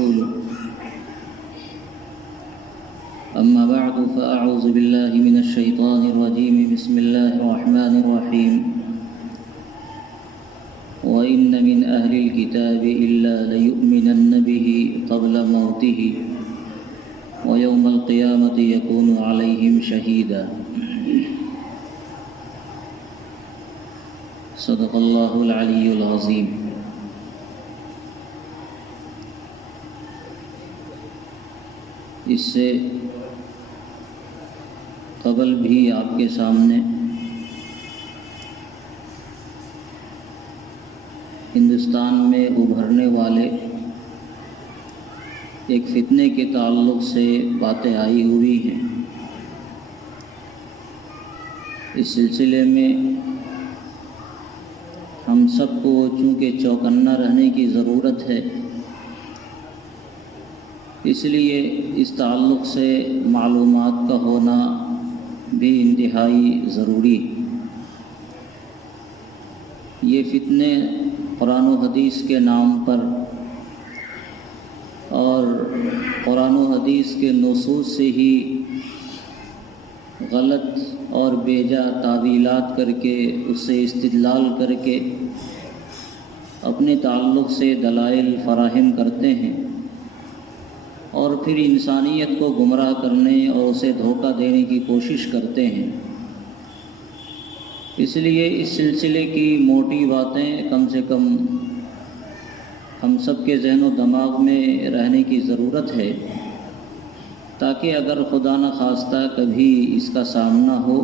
ورسوله أما بعد فأعوذ بالله من الشيطان الرجيم بسم الله الرحمن الرحيم وإن من أهل الكتاب إلا ليؤمنن به قبل موته ويوم القيامة يكون عليهم شهيدا صدق الله العلي العظيم۔ اس سے قبل بھی آپ کے سامنے ہندوستان میں ابھرنے والے ایک فتنے کے تعلق سے باتیں آئی ہوئی ہیں۔ اس سلسلے میں ہم سب کو چونکہ چوکنا رہنے کی ضرورت ہے، اس لیے اس تعلق سے معلومات کا ہونا بھی انتہائی ضروری۔ یہ فتنے قرآن و حدیث کے نام پر اور قرآن و حدیث کے نصوص سے ہی غلط اور بیجا تعویلات کر کے اس سے استدلال کر کے اپنے تعلق سے دلائل فراہم کرتے ہیں اور پھر انسانیت کو گمراہ کرنے اور اسے دھوکہ دینے کی کوشش کرتے ہیں۔ اس لیے اس سلسلے کی موٹی باتیں کم سے کم ہم سب کے ذہن و دماغ میں رہنے کی ضرورت ہے، تاکہ اگر خدا نخواستہ کبھی اس کا سامنا ہو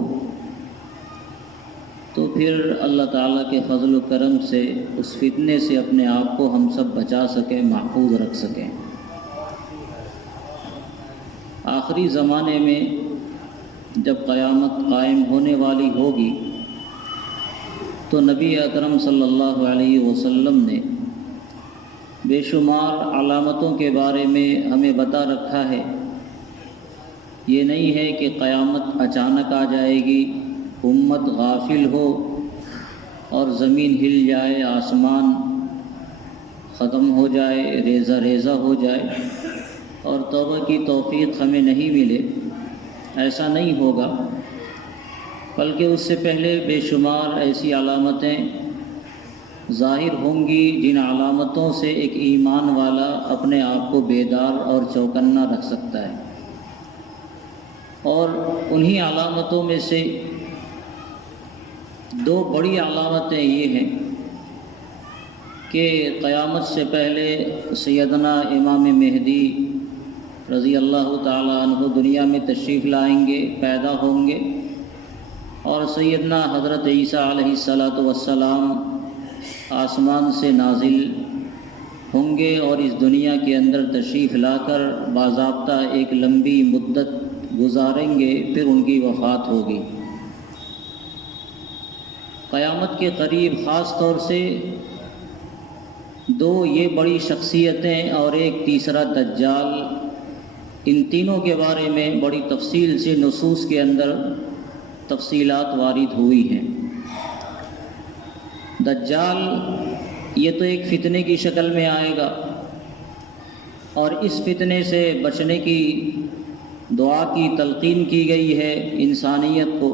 تو پھر اللہ تعالیٰ کے فضل و کرم سے اس فتنے سے اپنے آپ کو ہم سب بچا سکیں، محفوظ رکھ سکیں۔ آخری زمانے میں جب قیامت قائم ہونے والی ہوگی تو نبی اکرم صلی اللہ علیہ وسلم نے بے شمار علامتوں کے بارے میں ہمیں بتا رکھا ہے۔ یہ نہیں ہے کہ قیامت اچانک آ جائے گی، امت غافل ہو اور زمین ہل جائے، آسمان ختم ہو جائے، ریزہ ریزہ ہو جائے اور توبہ کی توفیق ہمیں نہیں ملے۔ ایسا نہیں ہوگا، بلکہ اس سے پہلے بے شمار ایسی علامتیں ظاہر ہوں گی جن علامتوں سے ایک ایمان والا اپنے آپ کو بیدار اور چوکنا رکھ سکتا ہے۔ اور انہی علامتوں میں سے دو بڑی علامتیں یہ ہیں کہ قیامت سے پہلے سیدنا امام مہدی رضی اللہ تعالیٰ عنہ دنیا میں تشریف لائیں گے، پیدا ہوں گے، اور سیدنا حضرت عیسیٰ علیہ السلام آسمان سے نازل ہوں گے اور اس دنیا کے اندر تشریف لا کر باضابطہ ایک لمبی مدت گزاریں گے، پھر ان کی وفات ہوگی۔ قیامت کے قریب خاص طور سے دو یہ بڑی شخصیتیں اور ایک تیسرا دجال، ان تینوں کے بارے میں بڑی تفصیل سے نصوص کے اندر تفصیلات وارد ہوئی ہیں۔ دجال یہ تو ایک فتنے کی شکل میں آئے گا اور اس فتنے سے بچنے کی دعا کی تلقین کی گئی ہے انسانیت کو۔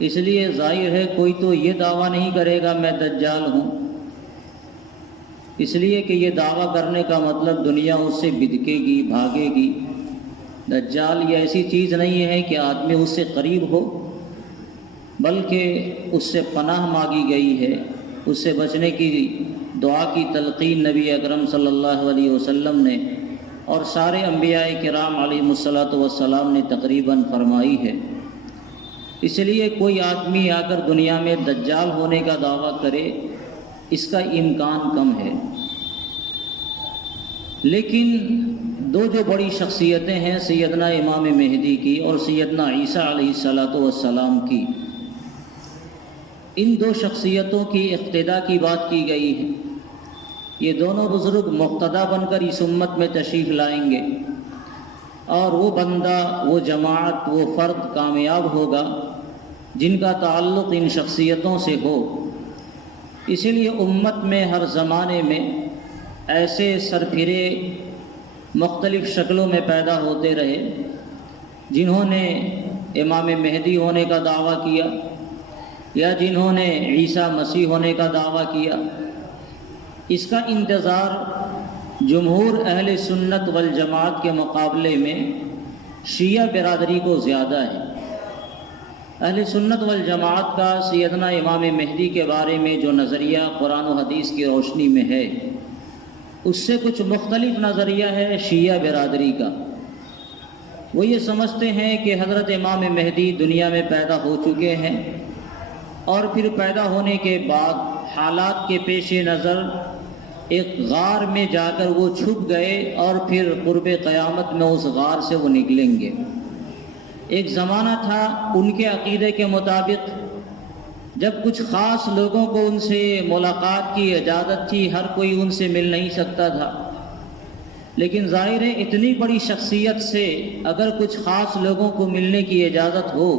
اس لیے ظاہر ہے کوئی تو یہ دعویٰ نہیں کرے گا میں دجال ہوں، اس لیے کہ یہ دعویٰ کرنے کا مطلب دنیا اس سے بدکے گی، بھاگے گی۔ دجال یہ ایسی چیز نہیں ہے کہ آدمی اس سے قریب ہو، بلکہ اس سے پناہ مانگی گئی ہے، اس سے بچنے کی دعا کی تلقین نبی اکرم صلی اللہ علیہ وسلم نے اور سارے انبیاء کرام علیہم الصلاۃ والسلام نے تقریباً فرمائی ہے۔ اس لیے کوئی آدمی آ کر دنیا میں دجال ہونے کا دعویٰ کرے، اس کا امکان کم ہے۔ لیکن دو جو بڑی شخصیتیں ہیں سیدنا امام مہدی کی اور سیدنا عیسیٰ علیہ السلام کی، ان دو شخصیتوں کی اقتدا کی بات کی گئی ہے۔ یہ دونوں بزرگ مقتدا بن کر اس امت میں تشریف لائیں گے اور وہ بندہ، وہ جماعت، وہ فرد کامیاب ہوگا جن کا تعلق ان شخصیتوں سے ہو۔ اسی لیے امت میں ہر زمانے میں ایسے سرپھرے مختلف شکلوں میں پیدا ہوتے رہے جنہوں نے امام مہدی ہونے کا دعویٰ کیا یا جنہوں نے عیسیٰ مسیح ہونے کا دعویٰ کیا، اس کا انتظار جمہور اہل سنت والجماعت کے مقابلے میں شیعہ برادری کو زیادہ ہے۔ اہل سنت والجماعت کا سیدنا امام مہدی کے بارے میں جو نظریہ قرآن و حدیث کی روشنی میں ہے، اس سے کچھ مختلف نظریہ ہے شیعہ برادری کا۔ وہ یہ سمجھتے ہیں کہ حضرت امام مہدی دنیا میں پیدا ہو چکے ہیں اور پھر پیدا ہونے کے بعد حالات کے پیش نظر ایک غار میں جا کر وہ چھپ گئے اور پھر قرب قیامت میں اس غار سے وہ نکلیں گے۔ ایک زمانہ تھا ان کے عقیدے کے مطابق جب کچھ خاص لوگوں کو ان سے ملاقات کی اجازت تھی، ہر کوئی ان سے مل نہیں سکتا تھا، لیکن ظاہر ہے اتنی بڑی شخصیت سے اگر کچھ خاص لوگوں کو ملنے کی اجازت ہو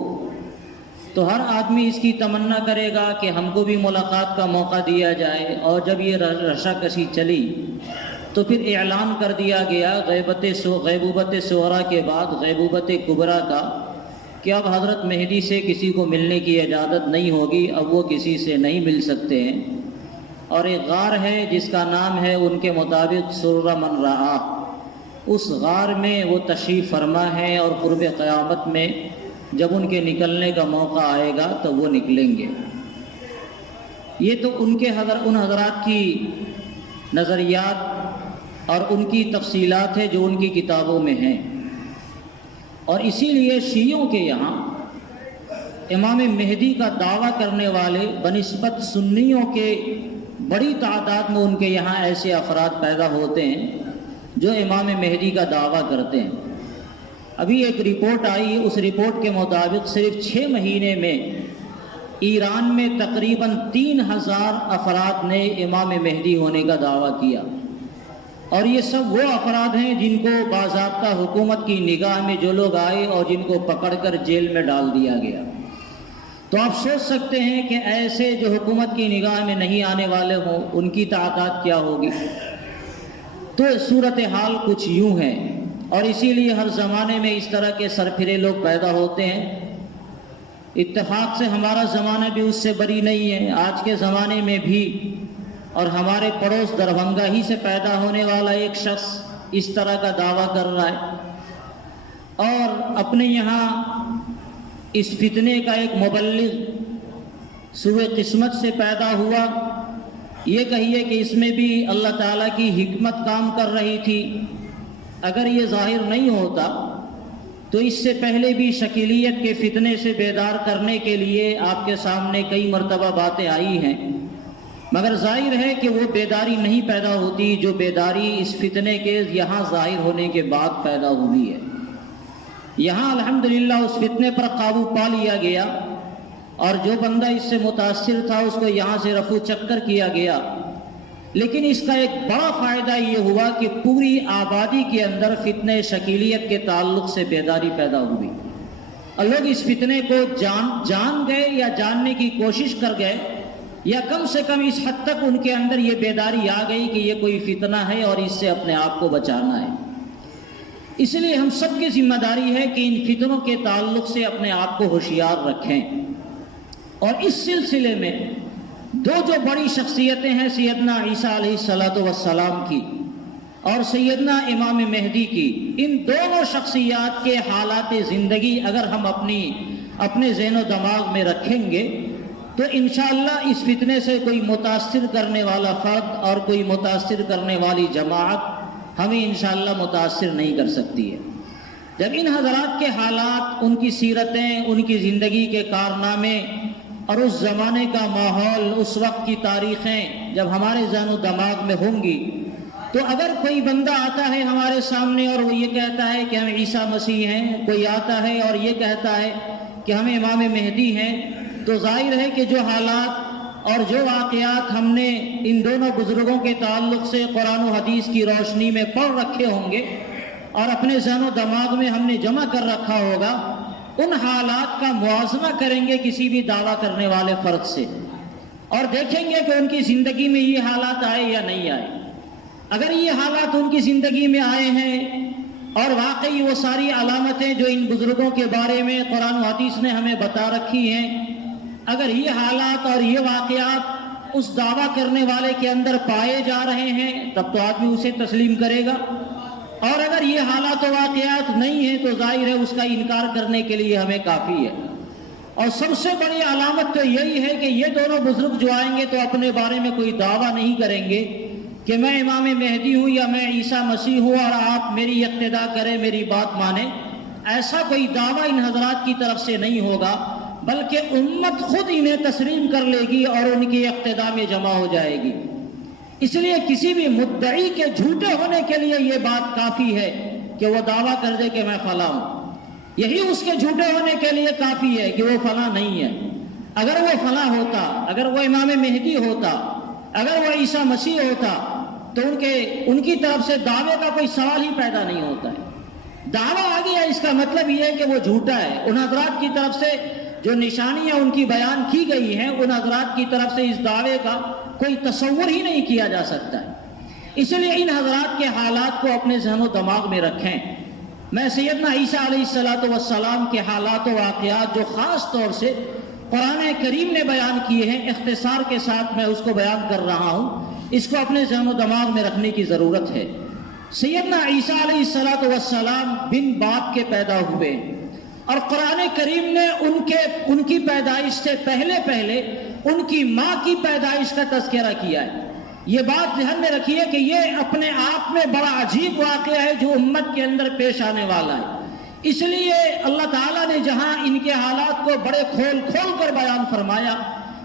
تو ہر آدمی اس کی تمنا کرے گا کہ ہم کو بھی ملاقات کا موقع دیا جائے۔ اور جب یہ رشاکشی چلی تو پھر اعلان کر دیا گیا غیبوبت صغریٰ کے بعد غیبوبت کبریٰ کا کہ اب حضرت مہدی سے کسی کو ملنے کی اجازت نہیں ہوگی، اب وہ کسی سے نہیں مل سکتے ہیں۔ اور ایک غار ہے جس کا نام ہے ان کے مطابق سر من رآ، اس غار میں وہ تشریف فرما ہے اور قرب قیامت میں جب ان کے نکلنے کا موقع آئے گا تو وہ نکلیں گے۔ یہ تو ان حضرات کی نظریات اور ان کی تفصیلات ہے جو ان کی کتابوں میں ہیں، اور اسی لیے شیعوں کے یہاں امام مہدی کا دعویٰ کرنے والے بنسبت سنیوں کے بڑی تعداد میں ان کے یہاں ایسے افراد پیدا ہوتے ہیں جو امام مہدی کا دعویٰ کرتے ہیں۔ ابھی ایک رپورٹ آئی، اس رپورٹ کے مطابق صرف 6 مہینے میں ایران میں تقریباً 3000 افراد نے امام مہدی ہونے کا دعویٰ کیا، اور یہ سب وہ افراد ہیں جن کو باضابطہ حکومت کی نگاہ میں جو لوگ آئے اور جن کو پکڑ کر جیل میں ڈال دیا گیا۔ تو آپ سوچ سکتے ہیں کہ ایسے جو حکومت کی نگاہ میں نہیں آنے والے ہوں ان کی تعداد کیا ہوگی۔ تو صورتحال کچھ یوں ہے، اور اسی لیے ہر زمانے میں اس طرح کے سرپھرے لوگ پیدا ہوتے ہیں۔ اتفاق سے ہمارا زمانہ بھی اس سے بری نہیں ہے، آج کے زمانے میں بھی، اور ہمارے پڑوس دربھنگہ ہی سے پیدا ہونے والا ایک شخص اس طرح کا دعویٰ کر رہا ہے، اور اپنے یہاں اس فتنے کا ایک مبلغ سوئے قسمت سے پیدا ہوا۔ یہ کہیے کہ اس میں بھی اللہ تعالیٰ کی حکمت کام کر رہی تھی۔ اگر یہ ظاہر نہیں ہوتا تو اس سے پہلے بھی شکیلیت کے فتنے سے بیدار کرنے کے لیے آپ کے سامنے کئی مرتبہ باتیں آئی ہیں، مگر ظاہر ہے کہ وہ بیداری نہیں پیدا ہوتی جو بیداری اس فتنے کے یہاں ظاہر ہونے کے بعد پیدا ہوئی ہے۔ یہاں الحمدللہ اس فتنے پر قابو پا لیا گیا، اور جو بندہ اس سے متاثر تھا اس کو یہاں سے رفو چکر کیا گیا، لیکن اس کا ایک بڑا فائدہ یہ ہوا کہ پوری آبادی کے اندر فتنے شکیلیت کے تعلق سے بیداری پیدا ہوئی، اور لوگ اس فتنے کو جان گئے یا جاننے کی کوشش کر گئے، یا کم سے کم اس حد تک ان کے اندر یہ بیداری آ گئی کہ یہ کوئی فتنہ ہے اور اس سے اپنے آپ کو بچانا ہے۔ اس لیے ہم سب کی ذمہ داری ہے کہ ان فتنوں کے تعلق سے اپنے آپ کو ہوشیار رکھیں۔ اور اس سلسلے میں جو بڑی شخصیتیں ہیں سیدنا عیسیٰ علیہ السلام کی اور سیدنا امام مہدی کی، ان دونوں شخصیات کے حالات زندگی اگر ہم اپنے ذہن و دماغ میں رکھیں گے تو انشاءاللہ اس فتنے سے کوئی متاثر کرنے والا فرد اور کوئی متاثر کرنے والی جماعت ہمیں انشاءاللہ متاثر نہیں کر سکتی ہے۔ جب ان حضرات کے حالات، ان کی سیرتیں، ان کی زندگی کے کارنامے اور اس زمانے کا ماحول، اس وقت کی تاریخیں جب ہمارے ذہن و دماغ میں ہوں گی، تو اگر کوئی بندہ آتا ہے ہمارے سامنے اور وہ یہ کہتا ہے کہ ہم عیسیٰ مسیح ہیں، کوئی آتا ہے اور یہ کہتا ہے کہ ہم امام مہدی ہیں، تو ظاہر ہے کہ جو حالات اور جو واقعات ہم نے ان دونوں بزرگوں کے تعلق سے قرآن و حدیث کی روشنی میں پڑھ رکھے ہوں گے اور اپنے ذہن و دماغ میں ہم نے جمع کر رکھا ہوگا، ان حالات کا موازنہ کریں گے کسی بھی دعویٰ کرنے والے فرد سے، اور دیکھیں گے کہ ان کی زندگی میں یہ حالات آئے یا نہیں آئے۔ اگر یہ حالات ان کی زندگی میں آئے ہیں اور واقعی وہ ساری علامتیں جو ان بزرگوں کے بارے میں قرآن و حدیث نے ہمیں بتا رکھی ہیں، اگر یہ حالات اور یہ واقعات اس دعویٰ کرنے والے کے اندر پائے جا رہے ہیں تب تو آدمی اسے تسلیم کرے گا، اور اگر یہ حالات و واقعات نہیں ہیں تو ظاہر ہے اس کا انکار کرنے کے لیے ہمیں کافی ہے۔ اور سب سے بڑی علامت تو یہی ہے کہ یہ دونوں بزرگ جو آئیں گے تو اپنے بارے میں کوئی دعویٰ نہیں کریں گے کہ میں امام مہدی ہوں یا میں عیسیٰ مسیح ہوں اور آپ میری اقتداء کریں، میری بات مانیں۔ ایسا کوئی دعویٰ ان حضرات کی طرف سے نہیں ہوگا، بلکہ امت خود انہیں تسلیم کر لے گی اور ان کی اقتداء میں جمع ہو جائے گی۔ اس لیے کسی بھی مدعی کے جھوٹے ہونے کے لیے یہ بات کافی ہے کہ وہ دعویٰ کر دے کہ میں فلاں ہوں، یہی اس کے جھوٹے ہونے کے لیے کافی ہے کہ وہ فلاں نہیں ہے۔ اگر وہ فلاں ہوتا، اگر وہ امام مہدی ہوتا، اگر وہ عیسیٰ مسیح ہوتا تو ان کی طرف سے دعوے کا کوئی سوال ہی پیدا نہیں ہوتا ہے۔ دعویٰ آ گیا اس کا مطلب یہ ہے کہ وہ جھوٹا ہے۔ ان حضرات کی طرف سے جو نشانیاں ان کی بیان کی گئی ہیں، ان حضرات کی طرف سے اس دعوے کا کوئی تصور ہی نہیں کیا جا سکتا ہے۔ اس لیے ان حضرات کے حالات کو اپنے ذہن و دماغ میں رکھیں۔ میں سیدنا عیسیٰ علیہ السلام کے حالات و واقعات جو خاص طور سے قرآن کریم نے بیان کیے ہیں، اختصار کے ساتھ میں اس کو بیان کر رہا ہوں، اس کو اپنے ذہن و دماغ میں رکھنے کی ضرورت ہے۔ سیدنا عیسیٰ علیہ السلام بن باپ کے پیدا ہوئے، اور قرآن کریم نے ان کی پیدائش سے پہلے ان کی ماں کی پیدائش کا تذکرہ کیا ہے۔ یہ بات ذہن میں رکھیے کہ یہ اپنے آپ میں بڑا عجیب واقعہ ہے جو امت کے اندر پیش آنے والا ہے۔ اس لیے اللہ تعالیٰ نے جہاں ان کے حالات کو بڑے کھول کر بیان فرمایا،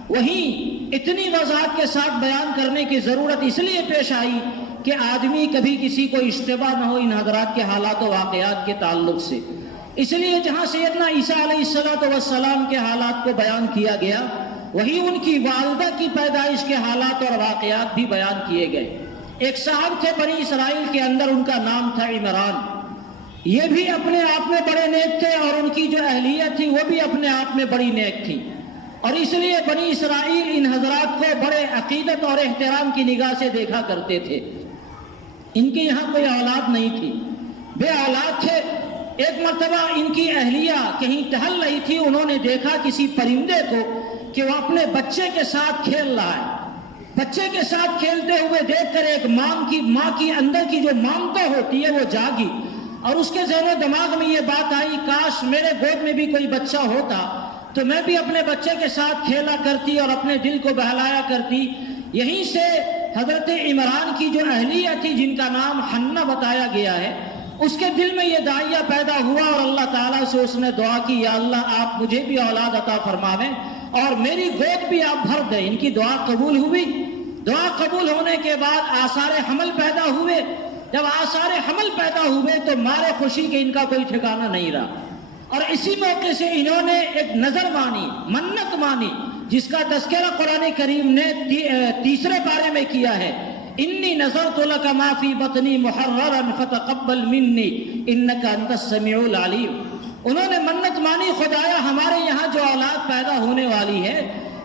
وہیں اتنی وضاحت کے ساتھ بیان کرنے کی ضرورت اس لیے پیش آئی کہ آدمی کبھی کسی کو اشتباہ نہ ہو ان حضرات کے حالات و واقعات کے تعلق سے۔ اس لیے جہاں سیدنا عیسیٰ علیہ السلام کے حالات کو بیان کیا گیا، وہی ان کی والدہ کی پیدائش کے حالات اور واقعات بھی بیان کیے گئے۔ ایک صاحب تھے بنی اسرائیل کے اندر، ان کا نام تھا عمران۔ یہ بھی اپنے آپ میں بڑے نیک تھے اور ان کی جو اہلیہ تھی وہ بھی اپنے آپ میں بڑی نیک تھی، اور اس لیے بنی اسرائیل ان حضرات کو بڑے عقیدت اور احترام کی نگاہ سے دیکھا کرتے تھے۔ ان کے یہاں کوئی اولاد نہیں تھی، بے اولاد تھے۔ ایک مرتبہ ان کی اہلیہ کہیں ٹہل رہی تھی، انہوں نے دیکھا کسی پرندے کو کہ وہ اپنے بچے کے ساتھ کھیل رہا ہے۔ بچے کے ساتھ کھیلتے ہوئے دیکھ کر ایک ماں کی اندر کی جو ممتا ہوتی ہے وہ جاگی، اور اس کے ذہن و دماغ میں یہ بات آئی، کاش میرے گود میں بھی کوئی بچہ ہوتا تو میں بھی اپنے بچے کے ساتھ کھیلا کرتی اور اپنے دل کو بہلایا کرتی۔ یہیں سے حضرت عمران کی جو اہلیہ تھی جن کا نام حنہ بتایا گیا ہے، اس کے دل میں یہ داعیہ پیدا ہوا اور اللہ تعالیٰ سے اس نے دعا کی، یا اللہ آپ مجھے بھی اولاد عطا فرماویں اور میری گود بھی آپ بھر دیں۔ ان کی دعا قبول ہوئی۔ دعا قبول ہونے کے بعد آثار حمل پیدا ہوئے۔ جب آثار حمل پیدا ہوئے تو مارے خوشی کہ ان کا کوئی ٹھکانہ نہیں رہا، اور اسی موقع سے انہوں نے ایک نظر مانی، منت مانی، جس کا تذکرہ قرآن کریم نے تیسرے پارے میں کیا ہے، انی نذرت لک ما فی بطنی محررا فتقبل منی انک انت السمیع العلیم۔ انہوں نے منت مانی، خدایا ہمارے یہاں جو اولاد پیدا ہونے والی ہے،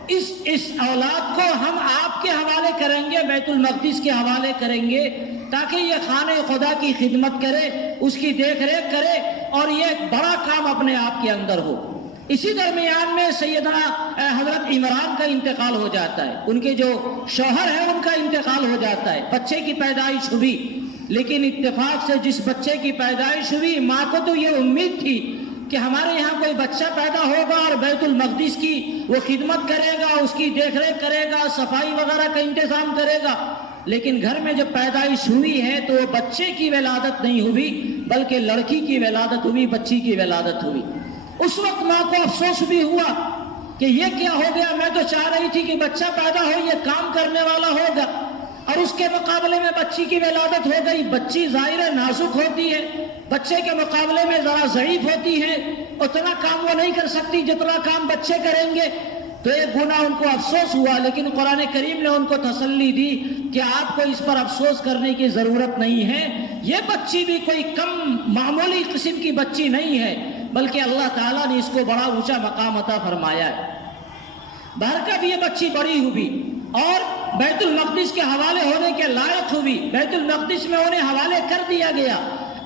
اس اولاد کو ہم آپ کے حوالے کریں گے، بیت المقدس کے حوالے کریں گے، تاکہ یہ خانہ خدا کی خدمت کرے، اس کی دیکھ ریکھ کرے، اور یہ ایک بڑا کام اپنے آپ کے اندر ہو۔ اسی درمیان میں سیدنا حضرت عمران کا انتقال ہو جاتا ہے، ان کے جو شوہر ہیں ان کا انتقال ہو جاتا ہے، بچے کی پیدائش ہوئی، لیکن اتفاق سے جس بچے کی پیدائش ہوئی، ماں کو تو یہ امید تھی کہ ہمارے یہاں کوئی بچہ پیدا ہوگا اور بیت المقدس کی وہ خدمت کرے گا، اس کی دیکھ ریکھ کرے گا، صفائی وغیرہ کا انتظام کرے گا، لیکن گھر میں جب پیدائش ہوئی ہے تو وہ بچے کی ولادت نہیں ہوئی بلکہ لڑکی کی ولادت ہوئی، بچی کی ولادت ہوئی۔ اس وقت ماں کو افسوس بھی ہوا کہ یہ کیا ہو گیا، میں تو چاہ رہی تھی کہ بچہ پیدا ہو، یہ کام کرنے والا ہوگا، اور اس کے مقابلے میں بچی کی ولادت ہو گئی۔ بچی ظاہر نازک ہوتی ہے، بچے کے مقابلے میں ذرا ضعیف ہوتی ہے، اتنا کام وہ نہیں کر سکتی جتنا کام بچے کریں گے، تو ایک گناہ ان کو افسوس ہوا، لیکن قرآن کریم نے ان کو تسلی دی کہ آپ کو اس پر افسوس کرنے کی ضرورت نہیں ہے، یہ بچی بھی کوئی کم معمولی قسم کی بچی نہیں ہے، بلکہ اللہ تعالیٰ نے اس کو بڑا اونچا مقام عطا فرمایا ہے۔ برکت یہ بچی بڑی ہوئی، اور بیت المقدس کے حوالے ہونے کے لائق ہوئی، بیت المقدس میں انہیں حوالے کر دیا گیا۔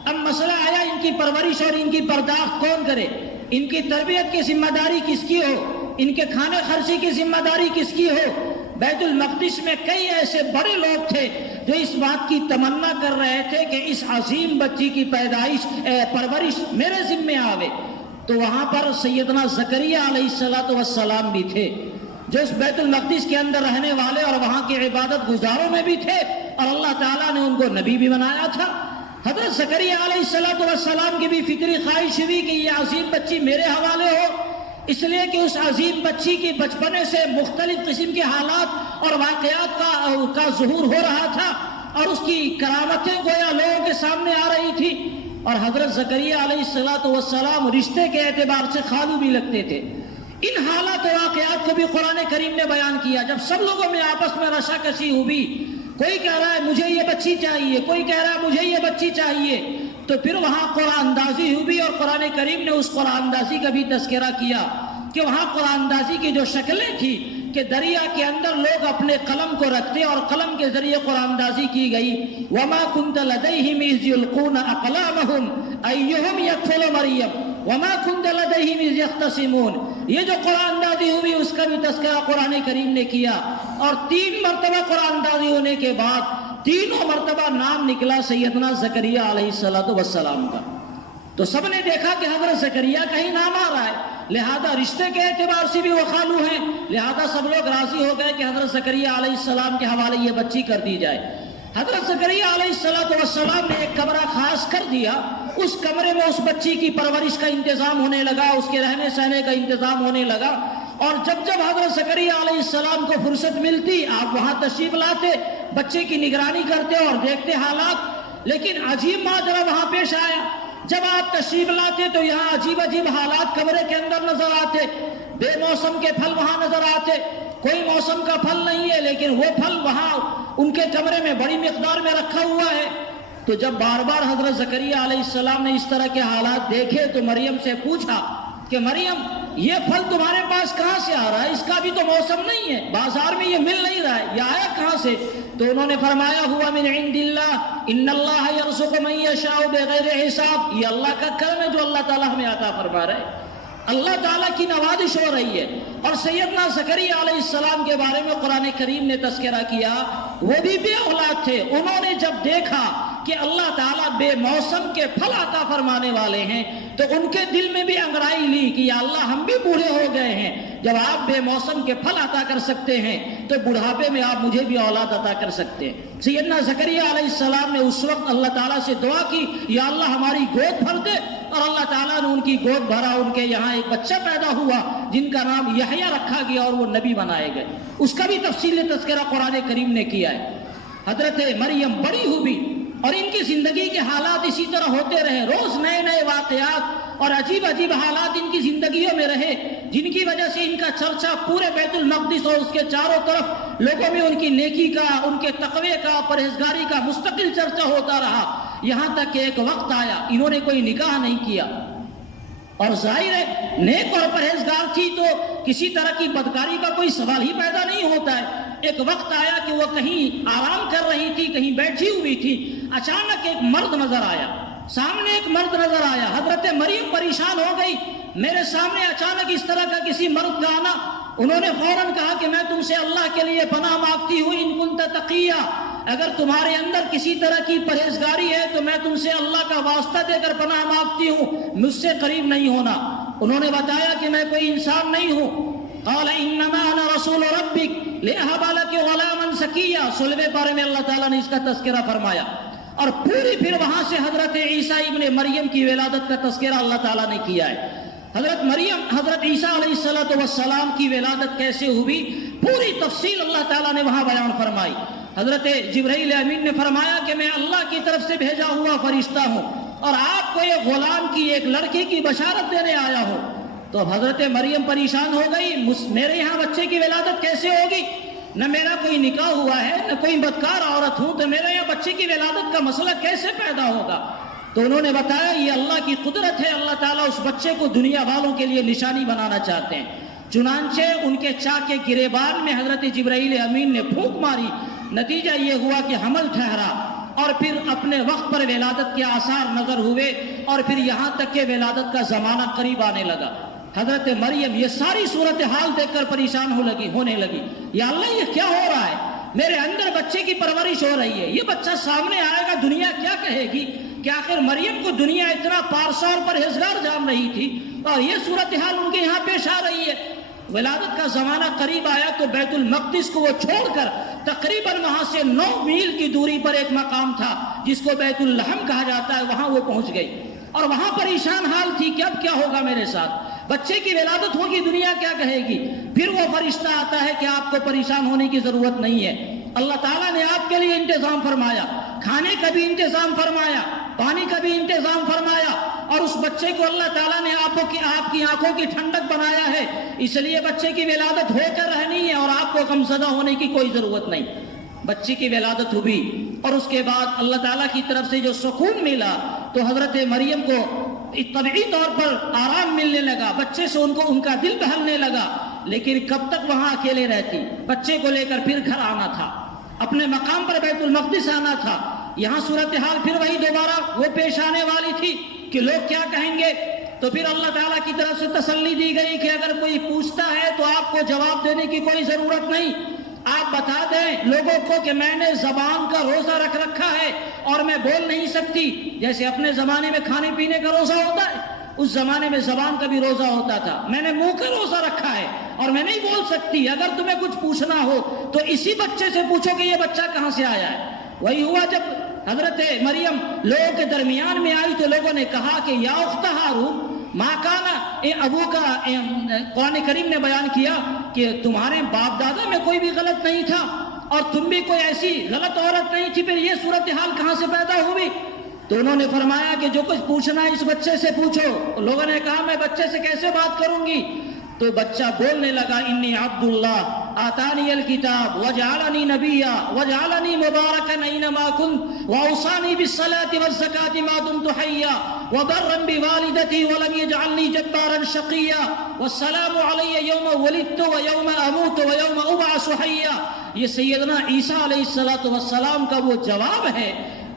اب مسئلہ آیا ان کی پرورش اور ان کی پرداخت کون کرے، ان کی تربیت کی ذمہ داری کس کی ہو، ان کے کھانے خرچی کی ذمہ داری کس کی ہو۔ بیت المقدس میں کئی ایسے بڑے لوگ تھے جو اس بات کی تمنا کر رہے تھے کہ اس عظیم بچی کی پرورش میرے ذمہ آوے۔ تو وہاں پر سیدنا زکریا علیہ السلام بھی تھے، جو اس بیت المقدس کے اندر رہنے والے اور وہاں کی عبادت گزاروں میں بھی تھے، اور اللہ تعالیٰ نے ان کو نبی بھی بنایا تھا۔ حضرت زکریا علیہ السلام کی بھی فطری خواہش ہوئی کہ یہ عظیم بچی میرے حوالے ہو، اس لیے کہ اس عظیم بچی کی بچپنے سے مختلف قسم کے حالات اور واقعات کا ظہور ہو رہا تھا، اور اس کی کرامتیں گویا لوگوں کے سامنے آ رہی تھی۔ اور حضرت زکریا علیہ السلام رشتے کے اعتبار سے خالو بھی لگتے تھے۔ ان حالات و واقعات کو بھی قرآن کریم نے بیان کیا۔ جب سب لوگوں میں آپس میں رشاکشی ہوئی، کوئی کہہ رہا ہے مجھے یہ بچی چاہیے، کوئی کہہ رہا ہے مجھے یہ بچی چاہیے، تو پھر وہاں قرآن اندازی ہوئی، اور قرآن کریم نے اس قرآن اندازی کا بھی تذکرہ کیا کہ وہاں قرآن اندازی کی جو شکلیں تھی کہ دریا کے اندر لوگ اپنے قلم کو رکھتے اور قلم کے ذریعے قرآن اندازی کی گئی۔ وَمَا كُنْتَ لَدَيْهِمْ إِذْ يُلْقُونَ أَقْلَامَهُمْ أَيُّهُمْ يَكْفُلُ مَرْيَمَ وَمَا كُنْتَ لَدَيْهِمْ إِذْ يَخْتَصِمُونَ۔ یہ جو قرآن اندازی ہوئی اس کا بھی تذکرہ قرآن کریم نے کیا، اور 3 مرتبہ قرآن اندازی ہونے کے بعد تینوں مرتبہ نام نکلا سیدنا زکریا علیہ السلام کا۔ تو سب نے دیکھا کہ حضرت زکریا کا ہی نام آ رہا ہے، لہذا رشتے کے اعتبار سے بھی وہ خالو ہیں، لہذا سب لوگ راضی ہو گئے کہ حضرت زکریا علیہ السلام کے حوالے یہ بچی کر دی جائے۔ حضرت زکریا علیہ السلام نے ایک کمرہ خاص کر دیا، اس کمرے میں اس بچی کی پرورش کا انتظام ہونے لگا، اس کے رہنے سہنے کا انتظام ہونے لگا، اور جب حضرت زکریا علیہ السلام کو فرصت ملتی آپ وہاں تشریف لاتے، بچے کی نگرانی کرتے اور دیکھتے حالات۔ لیکن عجیب ماجرا وہاں پیش آیا، جب آپ تشریف لاتے تو یہاں عجیب عجیب حالات کمرے کے اندر نظر آتے، بے موسم کے پھل وہاں نظر آتے، کوئی موسم کا پھل نہیں ہے لیکن وہ پھل وہاں ان کے کمرے میں بڑی مقدار میں رکھا ہوا ہے۔ تو جب بار بار حضرت زکریا علیہ السلام نے اس طرح کے حالات دیکھے تو مریم سے پوچھا کہ مریم یہ پھل تمہارے پاس کہاں سے آ رہا ہے، اس کا بھی تو موسم نہیں ہے، بازار میں یہ مل نہیں رہا ہے، یہ آیا کہاں سے؟ تو انہوں نے فرمایا ہوا من عند اللہ ان اللہ یرزق من یشاء بغیر حساب، یہ اللہ کا کرم ہے جو اللہ تعالیٰ ہمیں عطا فرما رہے ہیں، اللہ تعالیٰ کی نوازش ہو رہی ہے۔ اور سیدنا زکریا علیہ السلام کے بارے میں قرآن کریم نے تذکرہ کیا، وہ بھی بے اولاد تھے، انہوں نے جب دیکھا کہ اللہ تعالیٰ بے موسم کے پھل عطا فرمانے والے ہیں تو ان کے دل میں بھی انگڑائی لی کہ یا اللہ ہم بھی بوڑھے ہو گئے ہیں، جب آپ بے موسم کے پھل عطا کر سکتے ہیں تو بڑھاپے میں آپ مجھے بھی اولاد عطا کر سکتے ہیں۔ سیدنا زکریا علیہ السلام نے اس وقت اللہ تعالیٰ سے دعا کی یا اللہ ہماری گود بھر دے، اور اللہ تعالیٰ نے ان کی گود بھرا، ان کے یہاں ایک بچہ پیدا ہوا جن کا نام یحییٰ رکھا گیا اور وہ نبی بنائے گئے، اس کا بھی تفصیل تذکرہ قرآن کریم نے کیا ہے۔ حضرت مریم بڑی ہوئی اور ان کی زندگی کے حالات اسی طرح ہوتے رہے، روز نئے نئے واقعات اور عجیب عجیب حالات ان کی زندگیوں میں رہے، جن کی وجہ سے ان کا چرچا پورے بیت المقدس اور اس کے چاروں طرف لوگوں میں ان کی نیکی کا، ان کے تقوی کا، پرہیزگاری کا مستقل چرچا ہوتا رہا، یہاں تک کہ ایک وقت آیا انہوں نے کوئی نکاح نہیں کیا، اور ظاہر ہے نیک اور پرہیزگار تھی تو کسی طرح کی بدکاری کا کوئی سوال ہی پیدا نہیں ہوتا ہے۔ ایک وقت آیا کہ وہ کہیں آرام کر رہی تھی، کہیں بیٹھی ہوئی تھی، اچانک ایک مرد نظر آیا، سامنے ایک مرد نظر آیا، حضرت مریم پریشان ہو گئی، میرے سامنے اچانک اس طرح کا کسی مرد کا آنا۔ انہوں نے فوراً کہا کہ میں تم سے اللہ کے لیے پناہ مانگتی ہوں، ان کنت تقیہ، اگر تمہارے اندر کسی طرح کی پرہیزگاری ہے تو میں تم سے اللہ کا واسطہ دے کر پناہ مانگتی ہوں، مجھ سے قریب نہیں ہونا۔ انہوں نے بتایا کہ میں کوئی انسان نہیں ہوں۔ قال انما انا رسول ربک لأہب لک غلاما زکیا، سولہویں پارے میں اللہ تعالیٰ نے اس کا تذکرہ فرمایا، اور پھر وہاں سے حضرت عیسیٰ ابن مریم کی ولادت کا تذکرہ اللہ تعالیٰ نے کیا ہے۔ حضرت عیسیٰ علیہ السلام کی ولادت کیسے ہوئی پوری تفصیل اللہ تعالیٰ نے وہاں بیان فرمائی۔ حضرت جبرائیل امین نے فرمایا کہ میں اللہ کی طرف سے بھیجا ہوا فرشتہ ہوں اور آپ کو ایک غلام کی، ایک لڑکے کی بشارت دینے آیا ہوں۔ تو اب حضرت مریم پریشان ہو گئی، میرے یہاں بچے کی ولادت کیسے ہوگی؟ نہ میرا کوئی نکاح ہوا ہے، نہ کوئی بدکار عورت ہوں، تو میرے یہاں بچے کی ولادت کا مسئلہ کیسے پیدا ہوگا؟ تو انہوں نے بتایا یہ اللہ کی قدرت ہے، اللہ تعالیٰ اس بچے کو دنیا والوں کے لیے نشانی بنانا چاہتے ہیں۔ چنانچہ ان کے چاک کے گریبان میں حضرت جبرائیل امین نے پھونک ماری، نتیجہ یہ ہوا کہ حمل ٹھہرا، اور پھر اپنے وقت پر ولادت کے آثار نظر ہوئے، اور پھر یہاں تک کہ ولادت کا زمانہ قریب آنے لگا۔ حضرت مریم یہ ساری صورتحال دیکھ کر پریشان ہونے لگی، یا اللہ یہ کیا ہو رہا ہے؟ میرے اندر بچے کی پرورش ہو رہی ہے، یہ بچہ سامنے آئے گا، دنیا کیا کہے گی کہ آخر مریم کو دنیا اتنا پارسا اور پرہیزگار جان رہی تھی، اور یہ صورتحال ان کے یہاں پیش آ رہی ہے۔ ولادت کا زمانہ قریب آیا تو بیت المقدس کو وہ چھوڑ کر تقریباً وہاں سے 9 میل کی دوری پر ایک مقام تھا جس کو بیت اللحم کہا جاتا ہے، وہاں وہ پہنچ گئی، اور وہاں پریشان حال تھی کہ اب کیا ہوگا میرے ساتھ، بچے کی ولادت ہوگی، دنیا کیا کہے گی۔ پھر وہ فرشتہ آتا ہے کہ آپ کو پریشان ہونے کی ضرورت نہیں ہے، اللہ تعالیٰ نے آپ کے لیے انتظام فرمایا، کھانے کا بھی انتظام فرمایا، پانی کا بھی انتظام فرمایا، اور اس بچے کو اللہ تعالیٰ نے آپ کی آنکھوں کی ٹھنڈک بنایا ہے، اس لیے بچے کی ولادت ہو کر رہنی ہے اور آپ کو غمزدہ ہونے کی کوئی ضرورت نہیں۔ بچے کی ولادت ہوئی، اور اس کے بعد اللہ تعالیٰ کی طرف سے جو سکون ملا تو حضرت مریم کو طبعی طور پر آرام ملنے لگا، بچے سے ان کا دل بہلنے لگا، لیکن کب تک وہاں اکیلے رہتی؟ بچے کو لے کر پھر گھر آنا تھا، اپنے مقام پر بیت المقدس آنا تھا۔ یہاں صورتحال پھر وہی دوبارہ وہ پیش آنے والی تھی کہ لوگ کیا کہیں گے، تو پھر اللہ تعالیٰ کی طرف سے تسلی دی گئی کہ اگر کوئی پوچھتا ہے تو آپ کو جواب دینے کی کوئی ضرورت نہیں، آپ بتا دیں لوگوں کو کہ میں نے زبان کا روزہ رکھ رکھا ہے اور میں بول نہیں سکتی، جیسے اپنے زمانے میں کھانے پینے کا روزہ ہوتا ہے، اس زمانے میں زبان کا بھی روزہ ہوتا تھا، میں نے منہ کا روزہ رکھا ہے اور میں نہیں بول سکتی، اگر تمہیں کچھ پوچھنا ہو تو اسی بچے سے پوچھو کہ یہ بچہ کہاں سے آیا ہے۔ وہی ہوا جب حضرت مریم لوگوں کے درمیان میں آئی تو لوگوں نے کہا کہ یا اخت ہارون ماں کانا ابو کا، قرآن کریم نے بیان کیا کہ تمہارے باپ دادا میں کوئی بھی غلط نہیں تھا اور تم بھی کوئی ایسی غلط عورت نہیں تھی، پھر یہ صورتحال کہاں سے پیدا ہوئی؟ تو انہوں نے فرمایا کہ جو کچھ پوچھنا ہے اس بچے سے پوچھو۔ لوگوں نے کہا میں بچے سے کیسے بات کروں گی؟ تو بچہ بولنے لگا انی عبداللہ آتانی الکتاب وجعلنی نبیا وجعلنی مبارکا اینما کنت واوصانی بالصلاة والزکاة ما دمت حیا وبرا بوالدتی ولم یجعلنی جبارا شقیا والسلام علی یوم ولدت ویوم اموت ویوم ابعث حیا۔ یہ سیدنا عیسیٰ علیہ السلام کا وہ جواب ہے